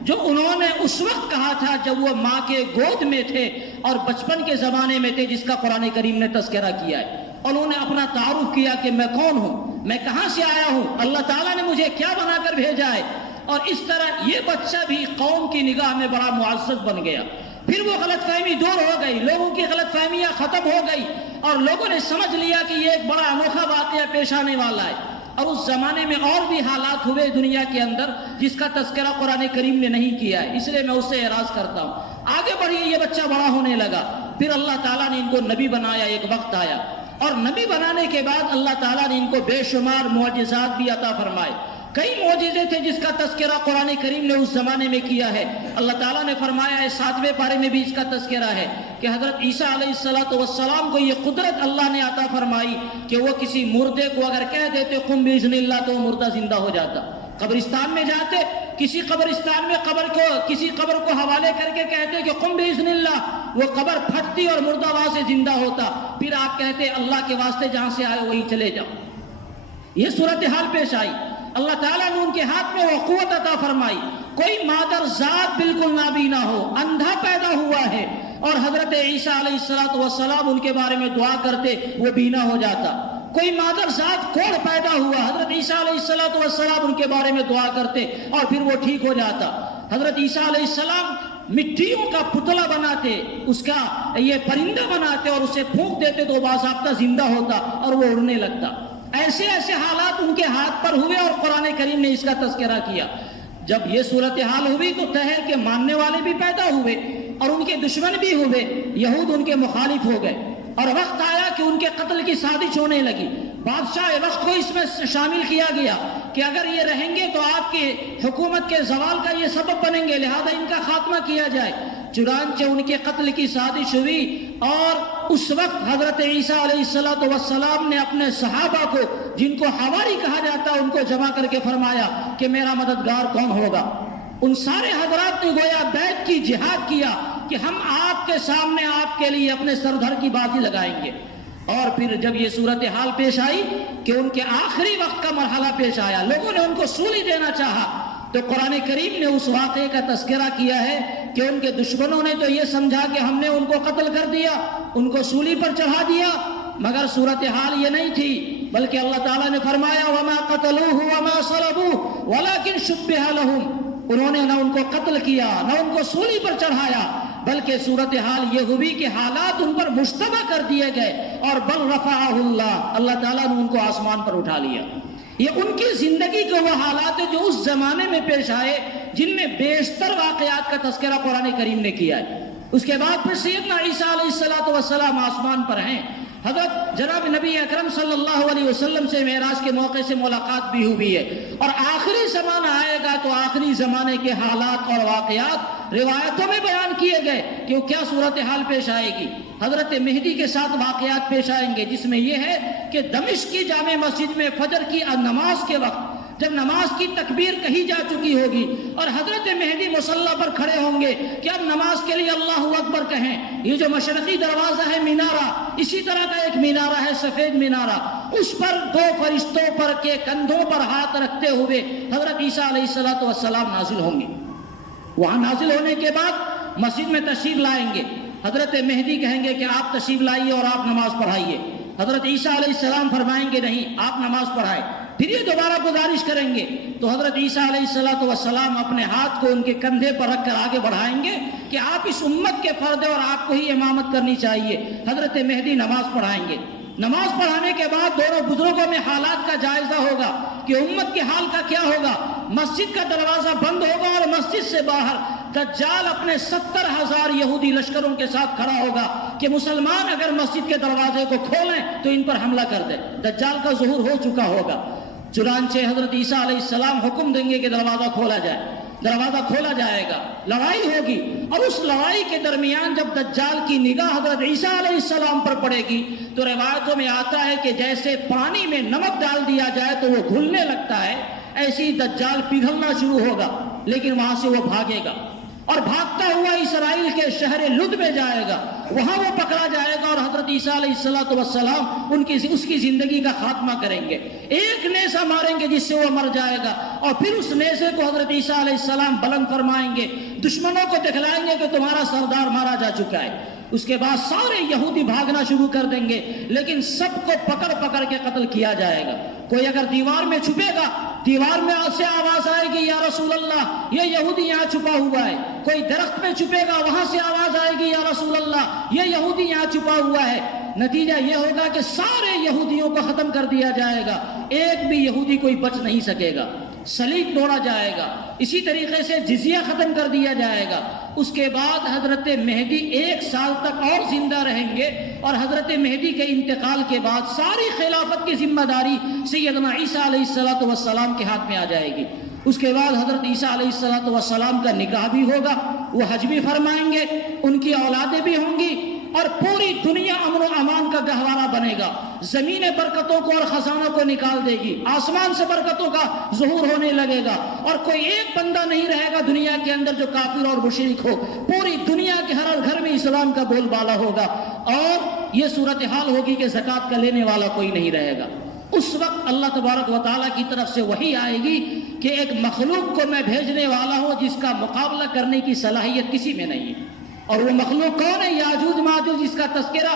جو انہوں نے اس وقت کہا تھا جب وہ ماں کے گود میں تھے اور بچپن کے زمانے میں تھے، جس کا قرآن کریم نے تذکرہ کیا ہے، اور انہوں نے اپنا تعارف کیا کہ میں کون ہوں، میں کہاں سے آیا ہوں، اللہ تعالیٰ نے مجھے کیا بنا کر بھیجا ہے، اور اس طرح یہ بچہ بھی قوم کی نگاہ میں بڑا معزز بن گیا۔ پھر وہ غلط فہمی دور ہو گئی، لوگوں کی غلط فہمیاں ختم ہو گئی اور لوگوں نے سمجھ لیا کہ یہ ایک بڑا انوکھا واقعہ پیش آنے والا ہے۔ اور اس زمانے میں اور بھی حالات ہوئے دنیا کے اندر جس کا تذکرہ قرآن کریم نے نہیں کیا ہے، اس لیے میں اس سے اعراض کرتا ہوں۔ آگے بڑھیے، یہ بچہ بڑا ہونے لگا، پھر اللہ تعالیٰ نے ان کو نبی بنایا، ایک وقت آیا، اور نبی بنانے کے بعد اللہ تعالیٰ نے ان کو بے شمار معجزات بھی عطا فرمائے۔ کئی معجزے تھے جس کا تذکرہ قرآن کریم نے اس زمانے میں کیا ہے۔ اللہ تعالیٰ نے فرمایا ہے 7ویں پارے میں بھی اس کا تذکرہ ہے کہ حضرت عیسیٰ علیہ السلام کو یہ قدرت اللہ نے عطا فرمائی کہ وہ کسی مردے کو اگر کہہ دیتے قم باذن اللہ تو وہ مردہ زندہ ہو جاتا۔ قبرستان میں جاتے، کسی قبرستان میں کسی قبر کو حوالے کر کے کہتے کہ قم باذن اللہ، وہ قبر پھٹتی اور مردہ وہاں سے زندہ ہوتا، پھر آپ کہتے اللہ کے واسطے جہاں سے آئے وہیں چلے جاؤ۔ یہ صورتحال پیش آئی، اللہ تعالیٰ نے ان کے ہاتھ میں وہ قوت عطا فرمائی۔ کوئی مادر ذات بالکل نابینا ہو، اندھا پیدا ہوا ہے، اور حضرت عیسیٰ علیہ السلام ان کے بارے میں دعا کرتے وہ بینا ہو جاتا۔ کوئی مادر ذات کوڑ پیدا ہوا، حضرت عیسیٰ علیہ السلام ان کے بارے میں دعا کرتے اور پھر وہ ٹھیک ہو جاتا۔ حضرت عیسیٰ علیہ السلام مٹیوں کا پتلا بناتے، اس کا یہ پرندہ بناتے اور اسے پھونک دیتے تو باضابطہ زندہ ہوتا اور وہ اڑنے لگتا۔ ایسے ایسے حالات ان کے ہاتھ پر ہوئے اور قرآن کریم نے اس کا تذکرہ کیا۔ جب یہ صورتحال ہوئی تو تہر کے ماننے والے بھی پیدا ہوئے اور ان کے دشمن بھی ہوئے، یہود ان کے مخالف ہو گئے، اور وقت آیا کہ ان کے قتل کی سازش ہونے لگی۔ بادشاہ وقت کو اس میں شامل کیا گیا کہ اگر یہ رہیں گے تو آپ کی حکومت کے زوال کا یہ سبب بنیں گے، لہذا ان کا خاتمہ کیا جائے۔ چنانچہ ان کے قتل کی سازش ہوئی، اور اس وقت حضرت عیسیٰ علیہ السلام نے اپنے صحابہ کو، جن کو حواری کہا جاتا ان کو جمع کر کے فرمایا کہ میرا مددگار کون ہوگا۔ ان سارے حضرات نے گویا بیعت کی، جہاد کیا کہ ہم آپ کے سامنے آپ کے لیے اپنے سر دھڑ کی بازی لگائیں گے۔ اور پھر جب یہ صورتحال پیش آئی کہ ان کے آخری وقت کا مرحلہ پیش آیا، لوگوں نے ان کو سولی دینا چاہا، تو قرآن کریم نے اس واقعے کا تذکرہ کیا ہے کہ ان کے دشمنوں نے تو یہ سمجھا کہ ہم نے ان کو قتل کر دیا، ان کو سولی پر چڑھا دیا، مگر صورتحال یہ نہیں تھی، بلکہ اللہ تعالیٰ نے فرمایا وَمَا قَتَلُوهُ وَمَا صَلَبُوهُ وَلَكِنْ شُبِّهَ لَهُمْ، انہوں نے نہ ان کو قتل کیا نہ ان کو سولی پر چڑھایا، بلکہ صورتحال یہ ہوئی کہ حالات ان پر مشتبہ کر دیے گئے، اور بل رفعہ اللہ تعالیٰ نے ان کو آسمان پر اٹھا لیا۔ یہ ان کی زندگی کے وہ حالات ہیں جو اس زمانے میں پیش آئے، جن میں بیشتر واقعات کا تذکرہ قرآن کریم نے کیا ہے۔ اس کے بعد پھر سیدنا عیسیٰ علیہ السلام آسمان پر ہیں، حضرت جناب نبی اکرم صلی اللہ علیہ وسلم سے معراج کے موقع سے ملاقات بھی ہوئی ہے، اور آخری زمانہ آئے گا تو آخری زمانے کے حالات اور واقعات روایتوں میں بیان کیے گئے کہ وہ کیا صورتحال پیش آئے گی۔ حضرت مہدی کے ساتھ واقعات پیش آئیں گے، جس میں یہ ہے کہ دمشق کی جامع مسجد میں فجر کی نماز کے وقت جب نماز کی تکبیر کہی جا چکی ہوگی اور حضرت مہدی مصلی پر کھڑے ہوں گے کہ اب نماز کے لیے اللہ اکبر کہیں، یہ جو مشرقی دروازہ ہے مینارہ، اسی طرح کا ایک مینارہ ہے سفید مینارہ، اس پر دو فرشتوں پر کے کندھوں پر ہاتھ رکھتے ہوئے حضرت عیسیٰ علیہ السلام نازل ہوں گے۔ وہاں نازل ہونے کے بعد مسجد میں تشریف لائیں گے، حضرت مہدی کہیں گے کہ آپ تشریف لائیے اور آپ نماز پڑھائیے، حضرت عیسیٰ علیہ السلام فرمائیں گے نہیں آپ نماز پڑھائیں، پھر یہ دوبارہ گزارش کریں گے تو حضرت عیسیٰ علیہ السلام اپنے ہاتھ کو ان کے کندھے پر رکھ کر آگے بڑھائیں گے کہ آپ اس امت کے فرد اور آپ کو ہی امامت کرنی چاہیے۔ حضرت مہدی نماز پڑھائیں گے، نماز پڑھانے کے بعد دونوں بزرگوں میں حالات کا جائزہ ہوگا کہ امت کے حال کا کیا ہوگا۔ مسجد کا دروازہ بند ہوگا اور مسجد سے باہر دجال اپنے 70,000 یہودی لشکروں کے ساتھ کھڑا ہوگا کہ مسلمان اگر مسجد کے دروازے کو کھولیں تو ان پر حملہ کر دیں۔ دجال کا ظہور ہو چکا ہوگا، چنانچہ حضرت عیسیٰ علیہ السلام حکم دیں گے کہ دروازہ کھولا جائے، دروازہ کھولا جائے گا، لڑائی ہوگی، اور اس لڑائی کے درمیان جب دجال کی نگاہ حضرت عیسیٰ علیہ السلام پر پڑے گی تو روایتوں میں آتا ہے کہ جیسے پانی میں نمک ڈال دیا جائے تو وہ گھلنے لگتا ہے، ایسی ہی دجال پگھلنا شروع ہوگا، لیکن وہاں سے وہ بھاگے گا اور بھاگتا ہوا اسرائیل کے شہر لد میں جائے گا، وہاں وہ پکڑا جائے گا اور حضرت عیسیٰ علیہ السلام اس کی زندگی کا خاتمہ کریں گے، ایک نیزہ ماریں گے جس سے وہ مر جائے گا، اور پھر اس نیزے کو حضرت عیسیٰ علیہ السلام بلند فرمائیں گے، دشمنوں کو دکھلائیں گے کہ تمہارا سردار مارا جا چکا ہے۔ اس کے بعد سارے یہودی بھاگنا شروع کر دیں گے، لیکن سب کو پکڑ پکڑ کے قتل کیا جائے گا۔ کوئی اگر دیوار میں چھپے گا، دیوار میں سے آواز آئے گی یا رسول اللہ یہ یہودی یہاں چھپا ہوا ہے، کوئی درخت میں چھپے گا وہاں سے آواز آئے گی یا رسول اللہ یہ یہودی یہاں چھپا ہوا ہے۔ نتیجہ یہ ہوگا کہ سارے یہودیوں کو ختم کر دیا جائے گا، ایک بھی یہودی کوئی بچ نہیں سکے گا، سلیب توڑا جائے گا، اسی طریقے سے جزیہ ختم کر دیا جائے گا۔ اس کے بعد حضرت مہدی 1 سال تک اور زندہ رہیں گے، اور حضرت مہدی کے انتقال کے بعد ساری خلافت کی ذمہ داری سیدنا عیسیٰ علیہ السلام کے ہاتھ میں آ جائے گی۔ اس کے بعد حضرت عیسیٰ علیہ السلام کا نکاح بھی ہوگا، وہ حج بھی فرمائیں گے، ان کی اولادیں بھی ہوں گی، اور پوری دنیا امن و امان کا گہوارہ بنے گا، زمین برکتوں کو اور خزانوں کو نکال دے گی، آسمان سے برکتوں کا ظہور ہونے لگے گا، اور کوئی ایک بندہ نہیں رہے گا دنیا کے اندر جو کافر اور مشرک ہو، پوری دنیا کے ہر گھر میں اسلام کا بول بالا ہوگا، اور یہ صورتحال ہوگی کہ زکوٰۃ کا لینے والا کوئی نہیں رہے گا۔ اس وقت اللہ تبارک و تعالیٰ کی طرف سے وحی آئے گی کہ ایک مخلوق کو میں بھیجنے والا ہوں جس کا مقابلہ کرنے کی صلاحیت کسی میں نہیں ہے، اور وہ مخلوق کون ہے؟ یاجوج ماجوج، جس کا تذکرہ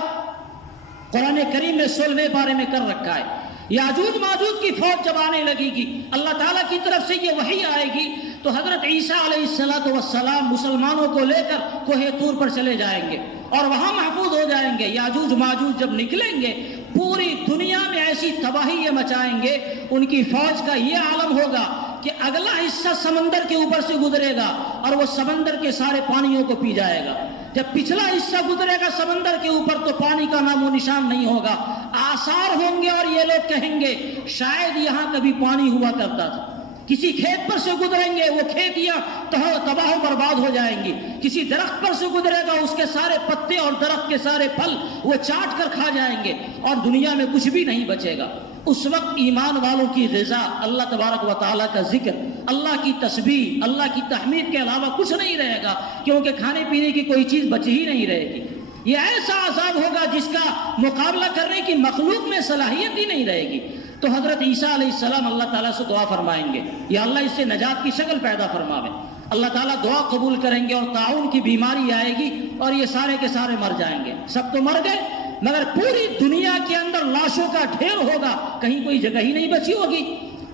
قرآن کریم نے 16ویں پارے میں کر رکھا ہے۔ یاجوج ماجوج کی فوج جب آنے لگے گی، اللہ تعالیٰ کی طرف سے یہ وحی آئے گی تو حضرت عیسیٰ علیہ السلام مسلمانوں کو لے کر کوہ طور پر چلے جائیں گے اور وہاں محفوظ ہو جائیں گے۔ یاجوج ماجوج جب نکلیں گے پوری دنیا میں ایسی تباہی یہ مچائیں گے، ان کی فوج کا یہ عالم ہوگا کہ اگلا حصہ سمندر کے اوپر سے گزرے گا اور وہ سمندر کے سارے پانیوں کو پی جائے گا۔ جب پچھلا حصہ گزرے گا سمندر کے اوپر تو پانی کا نام و نشان نہیں ہوگا، آثار ہوں گے، اور یہ لوگ کہیں گے شاید یہاں کبھی پانی ہوا کرتا تھا۔ کسی کھیت پر سے گزریں گے، وہ کھیتیاں تباہ و برباد ہو جائیں گی، کسی درخت پر سے گزرے گا، اس کے سارے پتے اور درخت کے سارے پھل وہ چاٹ کر کھا جائیں گے، اور دنیا میں کچھ بھی نہیں بچے گا۔ اس وقت ایمان والوں کی غذا اللہ تبارک و تعالیٰ کا ذکر، اللہ کی تسبیح، اللہ کی تحمید کے علاوہ کچھ نہیں رہے گا، کیونکہ کھانے پینے کی کوئی چیز بچی ہی نہیں رہے گی۔ یہ ایسا عذاب ہوگا جس کا مقابلہ کرنے کی مخلوق میں صلاحیت ہی نہیں رہے گی۔ تو حضرت عیسیٰ علیہ السلام اللہ تعالیٰ سے دعا فرمائیں گے، یا اللہ اس سے نجات کی شکل پیدا فرماوے۔ اللہ تعالیٰ دعا قبول کریں گے اور طاعون کی بیماری آئے گی اور یہ سارے کے سارے مر جائیں گے۔ سب تو مر گئے، مگر پوری دنیا کے اندر لاشوں کا ڈھیر ہوگا، کہیں کوئی جگہ ہی نہیں بچی ہوگی،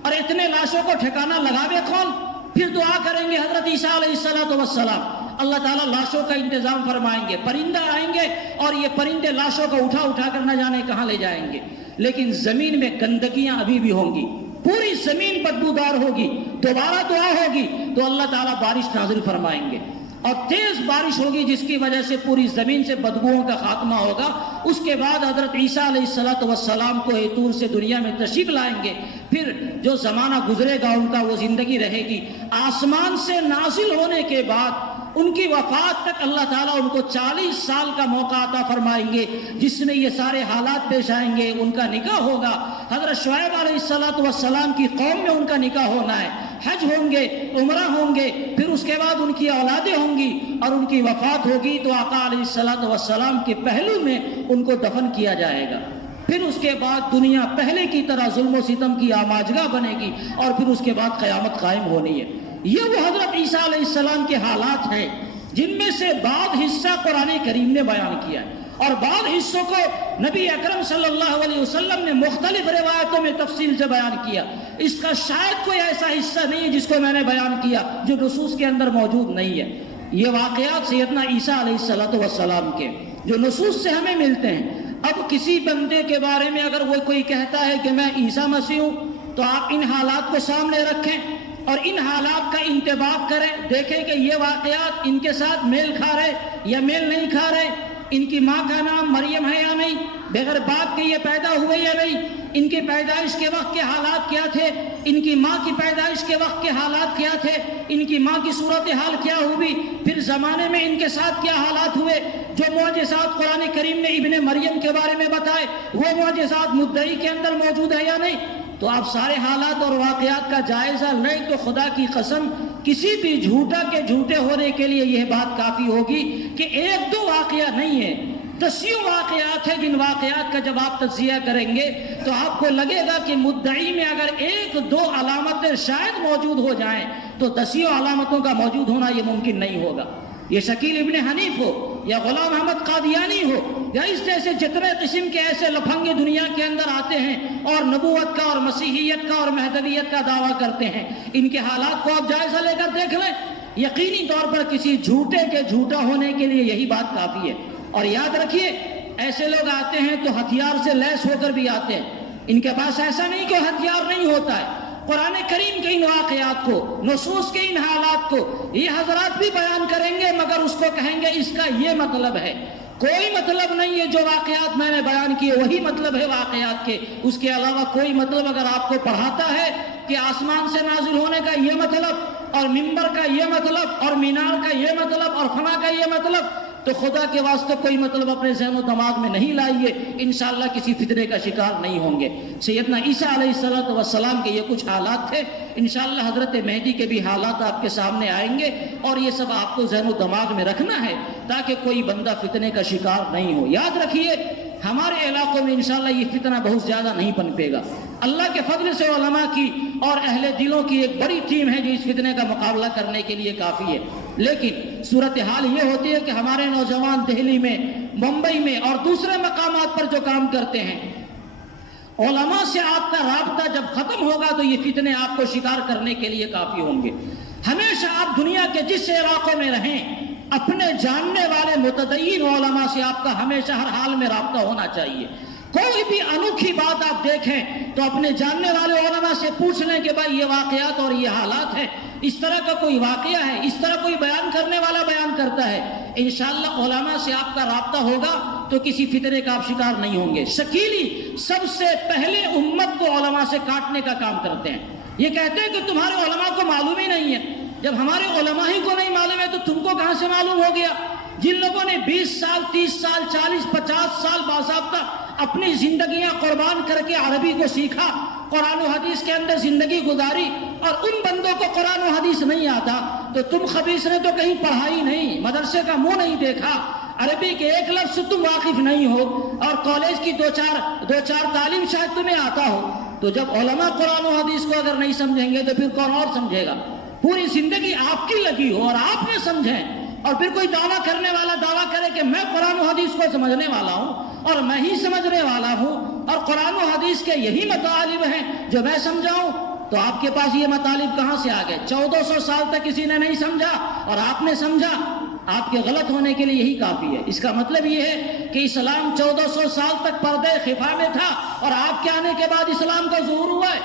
اور اتنے لاشوں کو ٹھکانہ لگاوے کون؟ پھر دعا کریں گے حضرت عیسیٰ علیہ السلام، اللہ تعالیٰ لاشوں کا انتظام فرمائیں گے، پرندہ آئیں گے اور یہ پرندے لاشوں کو اٹھا اٹھا کر نہ جانے کہاں لے جائیں گے۔ لیکن زمین میں گندگیاں ابھی بھی ہوں گی، پوری زمین بدبودار ہوگی، دوبارہ دعا ہوگی تو اللہ تعالیٰ بارش نازل فرمائیں گے، اور تیز بارش ہوگی جس کی وجہ سے پوری زمین سے بدبوؤں کا خاتمہ ہوگا۔ اس کے بعد حضرت عیسیٰ علیہ السلام کو طور سے دنیا میں تشریف لائیں گے، پھر جو زمانہ گزرے گا ان کا وہ زندگی رہے گی۔ آسمان سے نازل ہونے کے بعد ان کی وفات تک اللہ تعالیٰ ان کو 40 سال کا موقع عطا فرمائیں گے، جس میں یہ سارے حالات پیش آئیں گے۔ ان کا نکاح ہوگا، حضرت شعیب علیہ السلام کی قوم میں ان کا نکاح ہونا ہے، حج ہوں گے، عمرہ ہوں گے، پھر اس کے بعد ان کی اولادیں ہوں گی اور ان کی وفات ہوگی تو آقا علیہ السلام کے پہلو میں ان کو دفن کیا جائے گا۔ پھر اس کے بعد دنیا پہلے کی طرح ظلم و ستم کی آماجگاہ بنے گی، اور پھر اس کے بعد قیامت قائم ہونی ہے۔ یہ وہ حضرت عیسیٰ علیہ السلام کے حالات ہیں جن میں سے بعض حصہ قرآن کریم نے بیان کیا ہے، اور بعض حصوں کو نبی اکرم صلی اللہ علیہ وسلم نے مختلف روایتوں میں تفصیل سے بیان کیا۔ اس کا شاید کوئی ایسا حصہ نہیں ہے جس کو میں نے بیان کیا جو نصوص کے اندر موجود نہیں ہے۔ یہ واقعات سیدنا عیسیٰ علیہ السلام کے جو نصوص سے ہمیں ملتے ہیں۔ اب کسی بندے کے بارے میں اگر وہ کوئی کہتا ہے کہ میں عیسیٰ مسیح ہوں، تو آپ ان حالات کو سامنے رکھیں اور ان حالات کا انتباہ کریں، دیکھیں کہ یہ واقعات ان کے ساتھ میل کھا رہے یا میل نہیں کھا رہے۔ ان کی ماں کا نام مریم ہے یا نہیں، بغیر باپ کے یہ پیدا ہوئے یا نہیں، ان کی پیدائش کے وقت کے حالات کیا تھے، ان کی ماں کی پیدائش کے وقت کے حالات کیا تھے، ان کی ماں کی صورتحال کیا ہوئی، پھر زمانے میں ان کے ساتھ کیا حالات ہوئے۔ جو معجزات قرآن کریم نے ابن مریم کے بارے میں بتائے وہ معجزات مدعی کے اندر موجود ہے یا نہیں۔ تو آپ سارے حالات اور واقعات کا جائزہ لیں تو خدا کی قسم کسی بھی جھوٹا کے جھوٹے ہونے کے لیے یہ بات کافی ہوگی کہ ایک دو واقعہ نہیں ہے، دسیوں واقعات ہیں جن واقعات کا جب آپ تجزیہ کریں گے تو آپ کو لگے گا کہ مدعی میں اگر ایک دو علامتیں شاید موجود ہو جائیں تو دسیوں علامتوں کا موجود ہونا یہ ممکن نہیں ہوگا۔ یہ شکیل ابن حنیف ہو یا غلام احمد قادیانی ہو یا اس جیسے جتنے قسم کے ایسے لفنگے دنیا کے اندر آتے ہیں اور نبوت کا اور مسیحیت کا اور مہدویت کا دعویٰ کرتے ہیں، ان کے حالات کو آپ جائزہ لے کر دیکھ لیں، یقینی طور پر کسی جھوٹے کے جھوٹا ہونے کے لیے یہی بات کافی ہے۔ اور یاد رکھیے ایسے لوگ آتے ہیں تو ہتھیار سے لیس ہو کر بھی آتے ہیں، ان کے پاس ایسا نہیں کہ ہتھیار نہیں ہوتا ہے۔ قرآن کریم کے ان واقعات کو، نصوص کے ان حالات کو یہ حضرات بھی بیان کریں گے، مگر اس کو کہیں گے اس کا یہ مطلب ہے، کوئی مطلب نہیں ہے۔ جو واقعات میں نے بیان کیے وہی مطلب ہے واقعات کے، اس کے علاوہ کوئی مطلب اگر آپ کو پڑھاتا ہے کہ آسمان سے نازل ہونے کا یہ مطلب اور منبر کا یہ مطلب اور مینار کا یہ مطلب اور فنا کا یہ مطلب، تو خدا کے واسطے کوئی مطلب اپنے ذہن و دماغ میں نہیں لائیے، انشاءاللہ کسی فتنے کا شکار نہیں ہوں گے۔ سیدنا عیسیٰ علیہ السلام کے یہ کچھ حالات تھے، انشاءاللہ حضرت مہدی کے بھی حالات آپ کے سامنے آئیں گے، اور یہ سب آپ کو ذہن و دماغ میں رکھنا ہے تاکہ کوئی بندہ فتنے کا شکار نہیں ہو۔ یاد رکھیے ہمارے علاقوں میں انشاءاللہ یہ فتنہ بہت زیادہ نہیں پنپے گا، اللہ کے فضل سے علماء کی اور اہل دلوں کی ایک بڑی ٹیم ہے جو اس فتنے کا مقابلہ کرنے کے لیے کافی ہے۔ لیکن صورتحال یہ ہوتی ہے کہ ہمارے نوجوان دہلی میں، ممبئی میں اور دوسرے مقامات پر جو کام کرتے ہیں، علماء سے آپ کا رابطہ جب ختم ہوگا تو یہ فتنے آپ کو شکار کرنے کے لیے کافی ہوں گے۔ ہمیشہ آپ دنیا کے جس علاقوں میں رہیں اپنے جاننے والے متدین علماء سے آپ کا ہمیشہ ہر حال میں رابطہ ہونا چاہیے۔ کوئی بھی انوکھی بات آپ دیکھیں تو اپنے جاننے والے علماء سے پوچھ لیں کہ بھائی یہ واقعات اور یہ حالات ہیں، اس طرح کا کوئی واقعہ ہے، اس طرح کوئی بیان کرنے والا بیان کرتا ہے، انشاءاللہ علماء سے آپ کا رابطہ ہوگا تو کسی فتنے کا آپ شکار نہیں ہوں گے۔ شکیلی سب سے پہلے امت کو علماء سے کاٹنے کا کام کرتے ہیں، یہ کہتے ہیں کہ تمہارے علماء کو معلوم ہی نہیں ہے۔ جب ہمارے علماء ہی کو نہیں معلوم ہے تو تم کو کہاں سے معلوم ہو گیا؟ جن لوگوں نے 20 سال 30 سال 40 50 سال باضابطہ اپنی زندگیاں قربان کر کے عربی کو سیکھا، قرآن و حدیث کے اندر زندگی گزاری، اور ان بندوں کو قرآن و حدیث نہیں آتا تو تم خبیث نے تو کہیں پڑھائی نہیں، مدرسے کا منہ نہیں دیکھا، عربی کے ایک لفظ سے تم واقف نہیں ہو اور کالج کی دو چار تعلیم شاید تمہیں آتا ہو، تو جب علماء قرآن و حدیث کو اگر نہیں سمجھیں گے تو پھر کون اور سمجھے گا؟ پوری زندگی آپ کی لگی ہو اور آپ نے سمجھیں، اور پھر کوئی دعویٰ کرنے والا دعویٰ کرے کہ میں قرآن و حدیث کو سمجھنے والا ہوں اور میں ہی سمجھنے والا ہوں اور قرآن و حدیث کے یہی مطالب ہیں جو میں سمجھاؤں، تو آپ کے پاس یہ مطالب کہاں سے آ گئے؟ 1400 سال تک کسی نے نہیں سمجھا اور آپ نے سمجھا۔ آپ کے غلط ہونے کے لیے یہی کافی ہے۔ اس کا مطلب یہ ہے کہ اسلام 1400 سال تک پردے خفا میں تھا اور آپ کے آنے کے بعد اسلام کا ظہور ہوا ہے،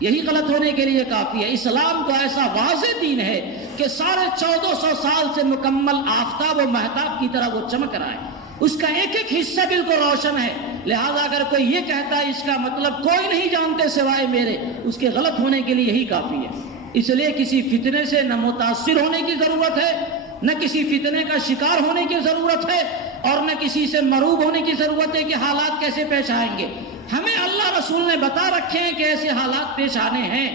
یہی غلط ہونے کے لیے کافی ہے۔ اسلام تو ایسا واضح دین ہے کہ 1450 سال سے مکمل آفتاب و مہتاب کی طرح وہ چمک رہا ہے، اس کا ایک ایک حصہ بالکل روشن ہے۔ لہذا اگر کوئی یہ کہتا ہے اس کا مطلب کوئی نہیں جانتے سوائے میرے، اس کے غلط ہونے کے لیے یہی کافی ہے۔ اس لیے کسی فتنے سے نہ متاثر ہونے کی ضرورت ہے، نہ کسی فتنے کا شکار ہونے کی ضرورت ہے، اور نہ کسی سے مرعوب ہونے کی ضرورت ہے کہ حالات کیسے پیش آئیں گے۔ ہمیں اللہ رسول نے بتا رکھے ہیں کہ ایسے حالات پیش آنے ہیں،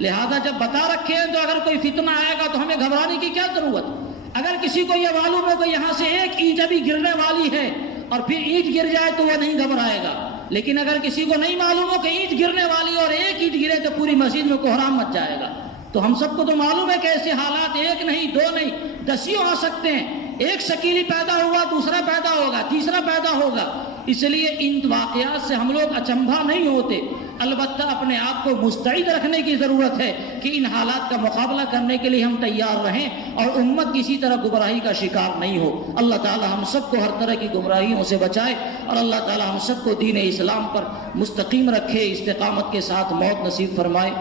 لہذا جب بتا رکھے ہیں تو اگر کوئی فتنہ آئے گا تو ہمیں گھبرانے کی کیا ضرورت؟ اگر کسی کو یہ معلوم ہے کہ یہاں سے ایک اینٹ ابھی گرنے والی ہے اور پھر اینٹ گر جائے تو وہ نہیں گھبرائے گا، لیکن اگر کسی کو نہیں معلوم ہو کہ اینٹ گرنے والی اور ایک اینٹ گرے تو پوری مسجد میں کوہرام مچ جائے گا۔ تو ہم سب کو تو معلوم ہے کہ ایسے حالات ایک نہیں، دو نہیں، دسیوں آ سکتے ہیں۔ ایک شکیلی پیدا ہوا، دوسرا پیدا ہوگا، تیسرا پیدا ہوگا۔ اس لیے ان واقعات سے ہم لوگ اچنبھا نہیں ہوتے، البتہ اپنے آپ کو مستعد رکھنے کی ضرورت ہے کہ ان حالات کا مقابلہ کرنے کے لیے ہم تیار رہیں اور امت کسی طرح گمراہی کا شکار نہیں ہو۔ اللہ تعالی ہم سب کو ہر طرح کی گمراہیوں سے بچائے اور اللہ تعالی ہم سب کو دین اسلام پر مستقیم رکھے، استقامت کے ساتھ موت نصیب فرمائے۔